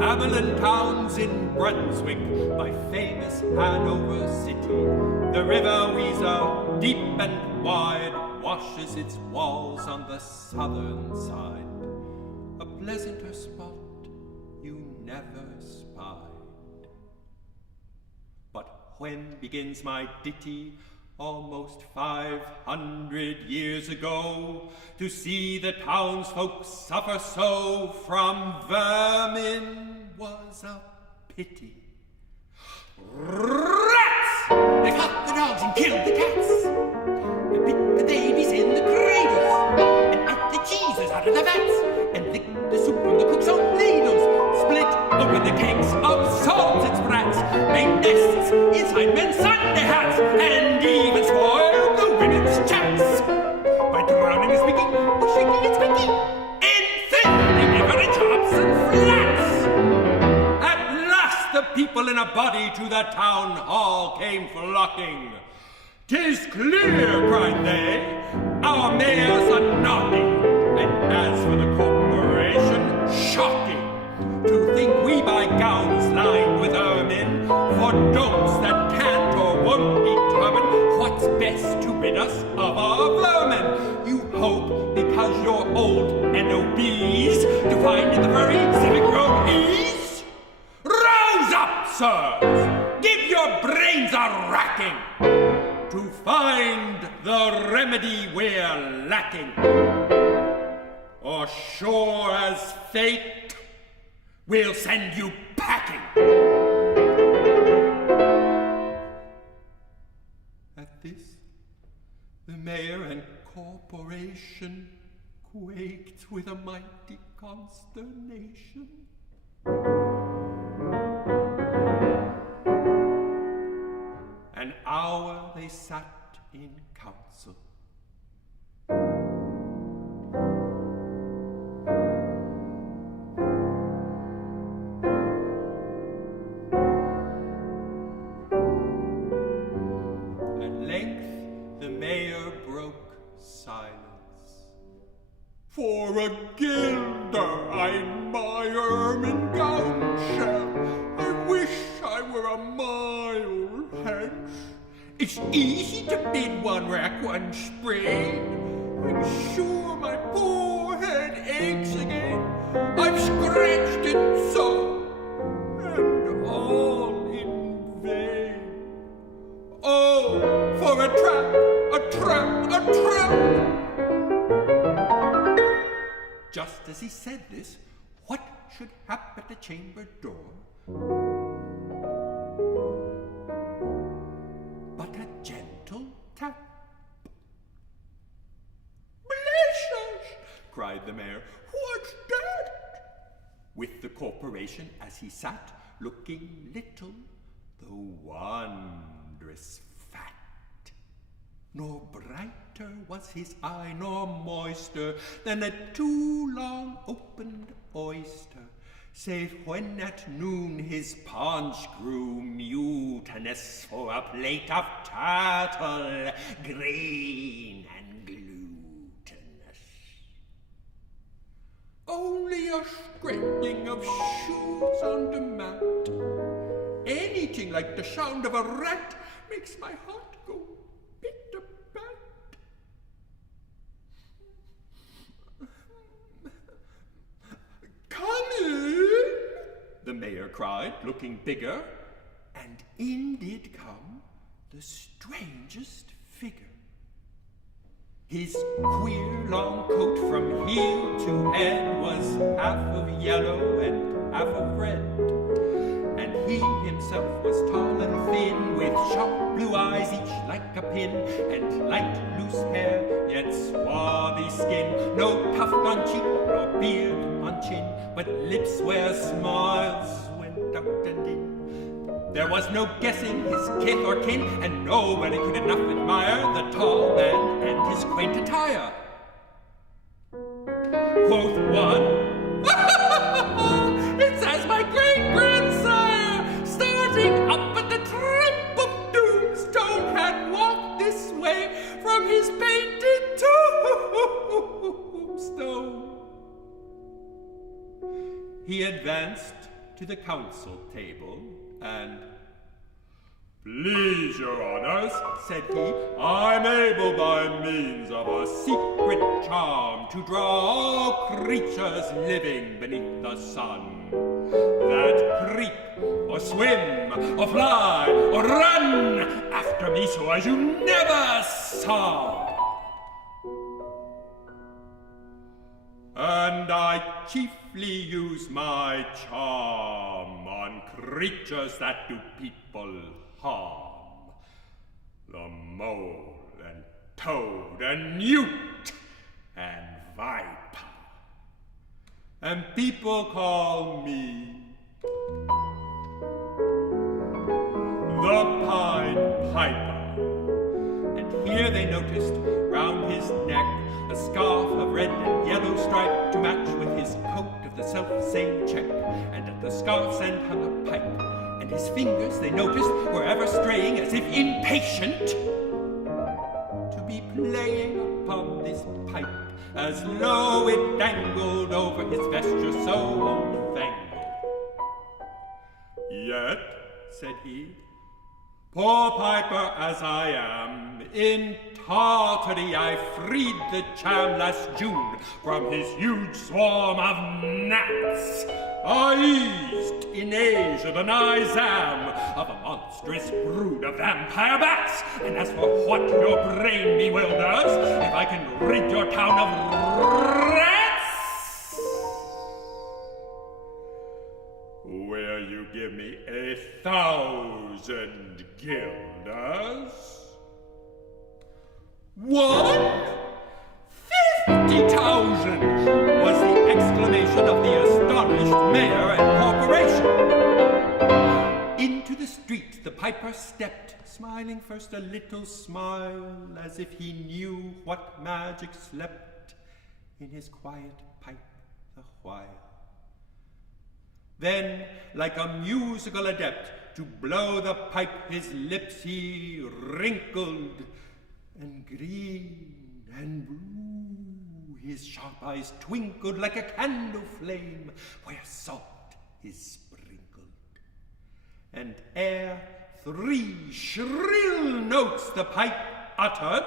Hamelin towns in Brunswick, by famous Hanover city. The river Weser, deep and wide, washes its walls on the southern side. A pleasanter spot you never spied. But when begins my ditty, almost 500 years ago, to see the townsfolk suffer so from vermin was a pity. Rats! They caught the dogs and killed the cats, and bit the babies in the cradles, and ate the cheeses out of the vats, and licked the soup from the cook's own ladles, split open the cakes of salted sprats, made nests inside men's Sunday hats, and even spoiled the women's chats by drowning and speaking, or shaking and speaking in thin different chops and flats. At last the people in a body to the town hall came flocking. "'Tis clear," cried they, "our mayor's a naughty, and as for the corporation, shocking. To think we buy gowns lined with ermine for don'ts that can't or won't determine what's best to rid us of our vermin. You hope, because you're old and obese, to find in the very civic road ease? Rouse up, sirs! Give your brains a racking to find the remedy we're lacking. Or sure as fate, we'll send you packing." At this, the mayor and corporation quaked with a mighty consternation. An hour they sat in council. "For a gilder I'd my ermine gown shell. I wish I were a mile hence. It's easy to bid one rack, one sprain. I'm sure my poor head aches again. I've scratched it so, and all in vain. Oh, for a trap, a trap, a trap!" Just as he said this, what should hap at the chamber door but a gentle tap? "Bless us!" cried the mayor. "What's that?" With the corporation as he sat, looking little, though wondrous fat. Nor brighter was his eye, nor moister than a too long opened oyster, save when at noon his paunch grew mutinous for a plate of turtle, green and glutinous. Only a scraping of shoes on the mat, anything like the sound of a rat, makes my heart go bit-a-bat. "Come in," the mayor cried, looking bigger, and in did come the strangest figure. His queer long coat from heel to head was half of yellow and half of red, and he himself was tall and thin, with sharp blue eyes each like a pin, and light loose hair, yet swarthy skin, no tuft on cheek nor beard on chin, but lips where smiles went out and in. There was no guessing his kith or kin, and nobody could enough admire the tall man and his quaint attire. Quoth one, "It's as my great-grandsire, starting up at the tramp of Doomstone, had walked this way from his painted tombstone." He advanced to the council table and, "Please, your honors," said he, "I'm able by means of a secret charm to draw all creatures living beneath the sun, that creep or swim or fly or run after me so as you never saw. And I chiefly use my charm on creatures that do people harm. The mole and toad and newt and viper. And people call me the Pied Piper. And here they noticed round his neck a scarf of red and yellow stripe to match with his coat of the self-same check. And at the scarf's end hung a pipe, and his fingers, they noticed, were ever straying as if impatient to be playing upon this pipe, as low it dangled over his vesture so old-fangled. "Yet," said he, "poor piper as I am, in Tartary I freed the Cham last June from his huge swarm of gnats. I eased in Asia the Nizam of a monstrous brood of vampire bats. And as for what your brain bewilders, if I can rid your town of rats, will you give me 1,000 guilders? 50,000 was the exclamation of the astonished mayor and corporation. Into the street the piper stepped, smiling first a little smile, as if he knew what magic slept in his quiet pipe the while. Then, like a musical adept, to blow the pipe his lips he wrinkled, and green and blue his sharp eyes twinkled like a candle flame where salt is sprinkled. And ere 3 shrill notes the pipe uttered,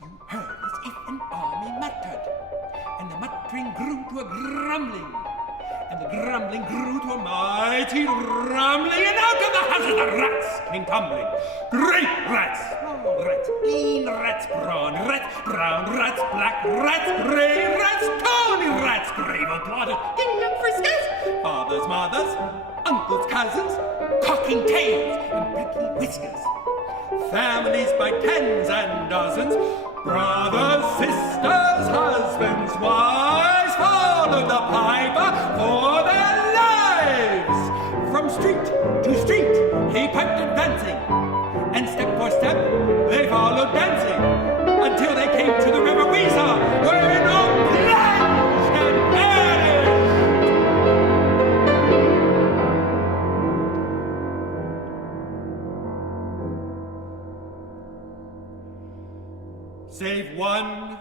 you heard as if an army muttered, and the muttering grew to a grumbling, and the grumbling grew to a mighty rumbling, and out of the houses the rats came tumbling. Great rats, small rats, lean rats, brawn rats, brown rats, black rats, grey rats, tawny rats, gravel-blooded, young friskers, fathers, mothers, uncles, cousins, cocking tails and prickly whiskers. Families by tens and dozens, brothers, sisters, husbands, wives, followed the piper for their lives. From street to street he piped advancing, and step for step they followed dancing, until they came to the river Weser, where no plunged and vanished. Save one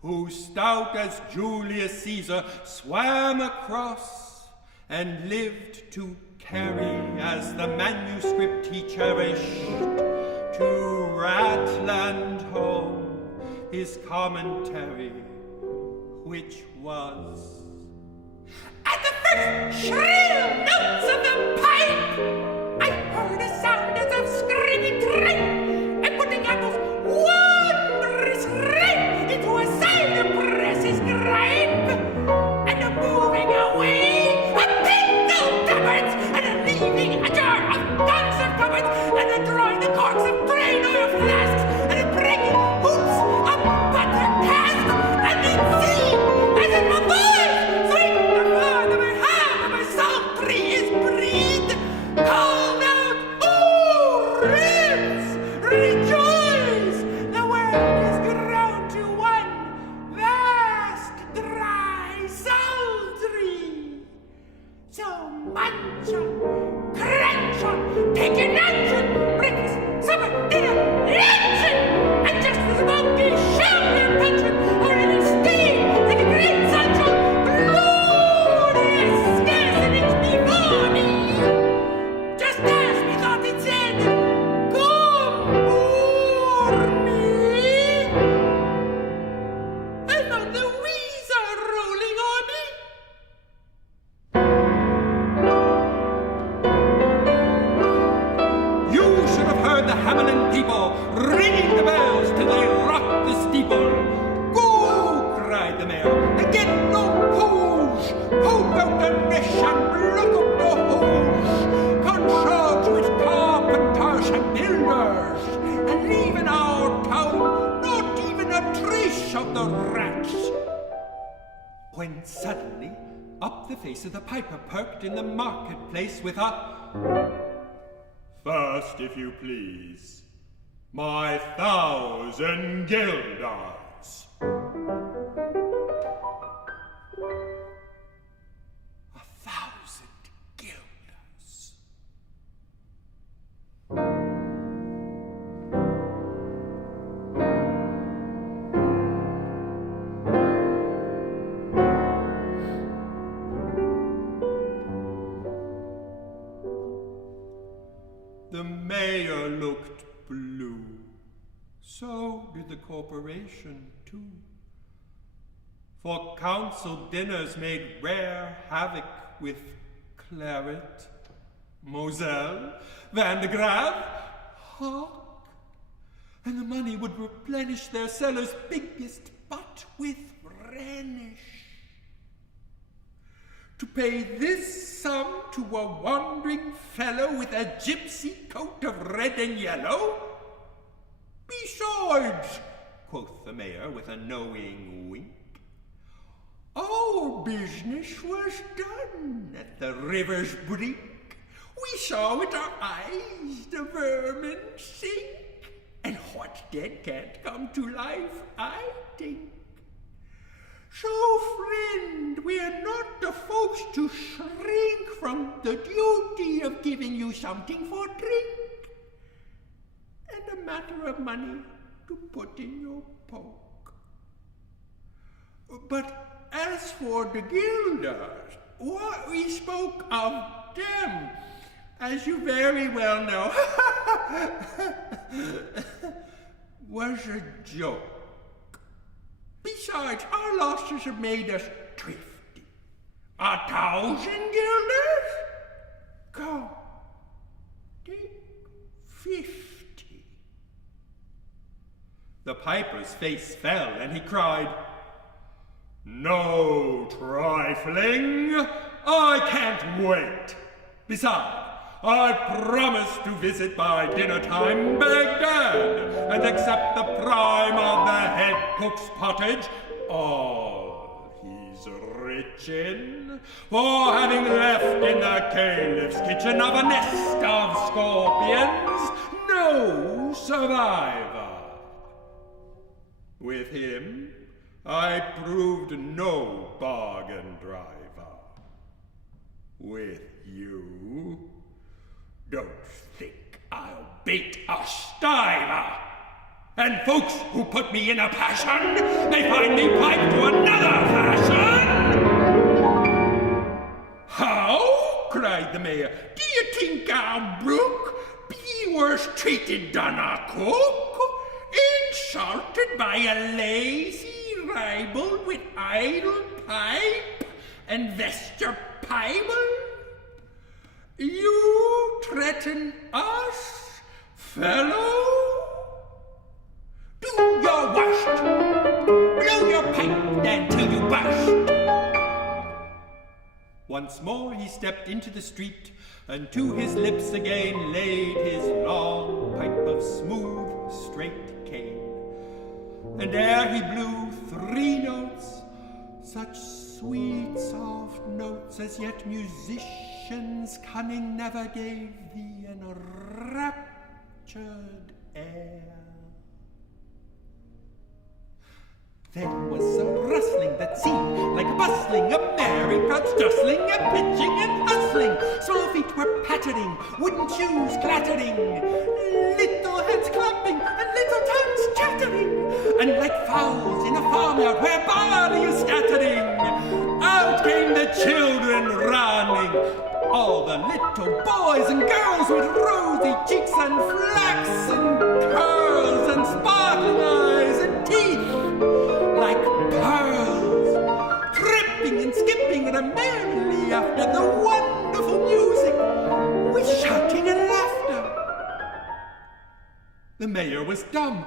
who, stout as Julius Caesar, swam across and lived to carry as the manuscript he cherished to Ratland home his commentary, which was, at the first shrill notes of the pipe, I heard a sound as of screaming tripe, and putting apples wondrous ripe into a cypress's gripe, and a moving away a pickle cupboards, and a leaving a jar of conserve cupboards, and a drawing the corks of drain oil flasks, and a breaking hoops of butter casks, and it seemed as if a voice sweet the floor that my half of my sultry is breathing. flesh and pluck up the hoosh, consult with carpenters and builders, and leave in our town not even a trace of the rats. When suddenly, up the face of the piper perked in the marketplace with a "First, if you please, my 1,000 guilders." 1,000 guilders. The mayor looked blue. So did the corporation, too. For council dinners made rare havoc with claret, Moselle, Van de Grave, Hock, and the money would replenish their cellar's biggest butt with Rhenish. To pay this sum to a wandering fellow with a gypsy coat of red and yellow? Besides, quoth the mayor with a knowing wink, our business was done at the river's brink. We saw with our eyes the vermin sink, and what's dead can't come to life, I think. So, friend, we're not the folks to shrink from the duty of giving you something for drink, and a matter of money to put in your poke. But as for the guilders, what we spoke of them, as you very well know, was a joke. Besides, our losses have made us thrifty. 1,000 guilders? Come, take 50. The piper's face fell, and he cried, "No trifling! I can't wait! Besides, I promised to visit by dinner time Baghdad and accept the prime of the head cook's pottage, all he's rich in, for having left in the caliph's kitchen of a nest of scorpions no survivor. With him, I proved no bargain driver. With you, don't think I'll bait a stiver. And folks who put me in a passion, they find me piped to another fashion. How? Cried the mayor. Do you think I'll brook be worse treated than a cook? Insulted by a lazy ribald with idle pipe and vesture piebald? You threaten us, fellow? Do your worst. Blow your pipe until you burst. Once more he stepped into the street, and to his lips again laid his long pipe of smooth, straight cane. And ere he blew 3 notes, such sweet, soft notes as yet musician's cunning never gave thee, an enraptured air. There was a rustling that seemed like a bustling, a merry crowd jostling, a pitching and hustling. Small feet were pattering, wooden shoes clattering, little hands clapping and little tongues chattering. And like fowls in a farmyard where barley is scattering, out came the children running. All the little boys and girls with rosy cheeks and flaxen curls and sparkling eyes and teeth like pearls, tripping and skipping merrily after the wonderful music, with shouting and laughter. The mayor was dumb,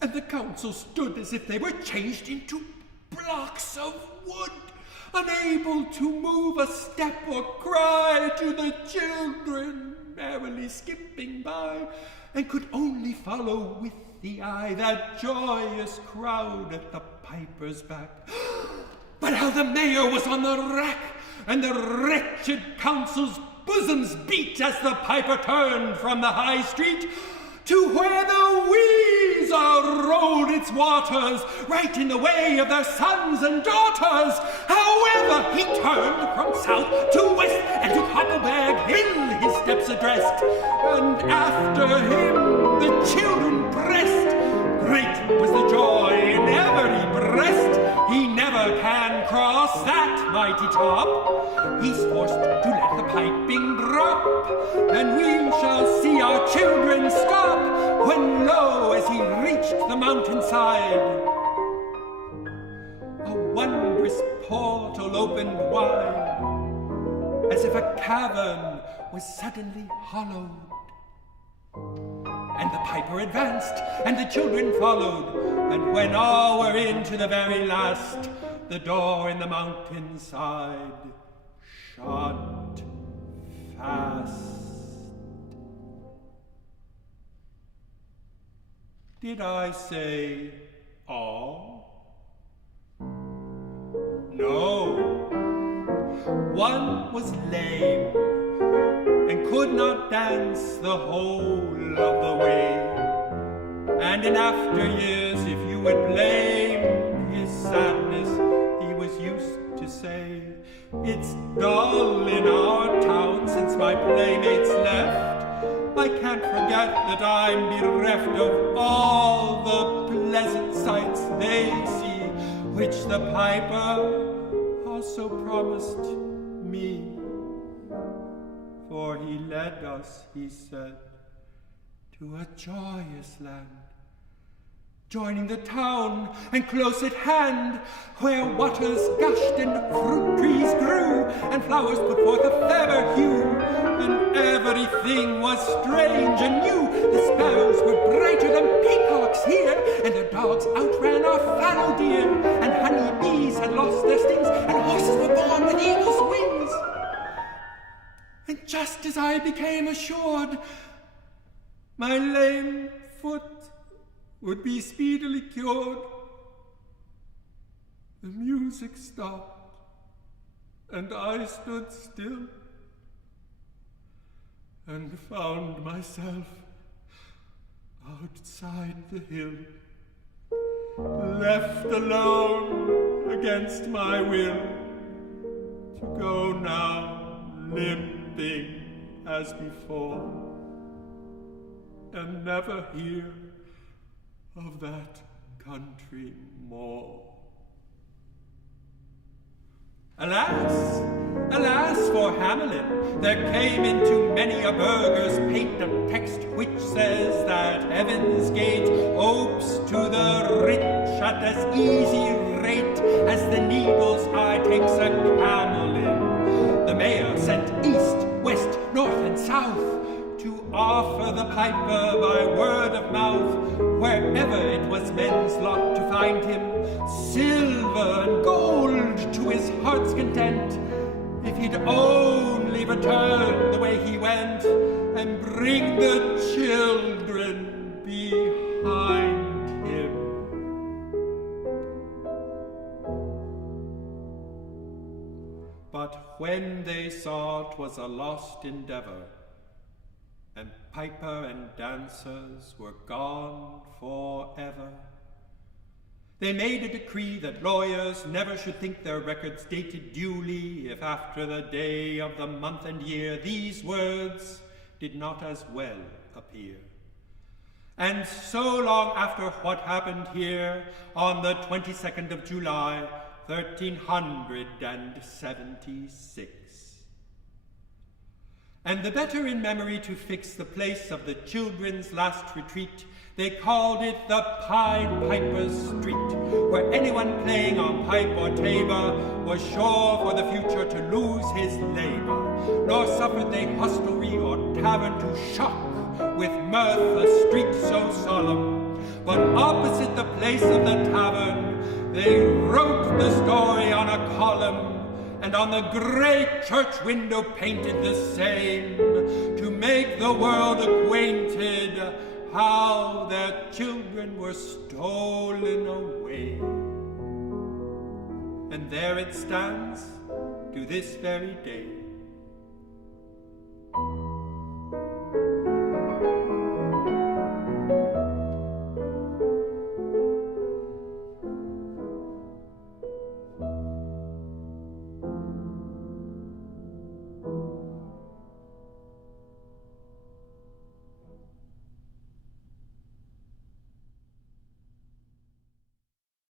and the council stood as if they were changed into blocks of wood. unable to move a step or cry to the children merrily skipping by, and could only follow with the eye that joyous crowd at the piper's back. But how the mayor was on the rack, and the wretched council's bosoms beat as the piper turned from the high street to where the Weser rolled its waters, right in the way of their sons and daughters. However, he turned from south to west, and to Hamelin Hill his steps addressed, and after him the children pressed. Great was the joy in every breast. He never can cross that mighty top. He's forced to let the piping drop, and we shall see our children stop when, lo, as he reached the mountainside, a wondrous portal opened wide, as if a cavern was suddenly hollowed. And the piper advanced, and the children followed, and when all were in to the very last, the door in the mountainside shut fast. Did I say all? No. One was lame, and could not dance the whole of the way. And in after years, if you would blame his sadness, he was used to say, "It's dull in our town since my playmates left. I can't forget that I'm bereft of all the pleasant sights they see, which the piper also promised me. For he led us," he said, "to a joyous land, joining the town and close at hand, where waters gushed and fruit trees grew, and flowers put forth a fairer hue, and everything was strange and new. The sparrows were brighter than peacocks here, and the dogs outran our fallow deer, and honey bees had lost their stings, and horses were born with eagle's wings. And just as I became assured my lame foot would be speedily cured, the music stopped, and I stood still, and found myself outside the hill, left alone against my will, to go now limping as before, and never hear of that country more. Alas, alas for Hamelin, there came into many a burgher's pate a text which says that heaven's gate opes to the rich at as easy rate as the needle's eye takes a camel in. The mayor sent east, west, north, and south to offer the piper by word of mouth, wherever it was men's lot to find him, silver and gold to his heart's content, if he'd only return the way he went, and bring the children behind him. But when they saw 'twas a lost endeavor, and piper and dancers were gone forever, they made a decree that lawyers never should think their records dated duly if after the day of the month and year these words did not as well appear. And so long after what happened here on the 22nd of July, 1376. And the better in memory to fix the place of the children's last retreat, they called it the Pied Piper's Street, where anyone playing on pipe or tabor was sure for the future to lose his labor, nor suffered they hostelry or tavern to shock with mirth a street so solemn. But opposite the place of the tavern, they wrote the story on a column, and on the great church window painted the same, to make the world acquainted how their children were stolen away. And there it stands to this very day,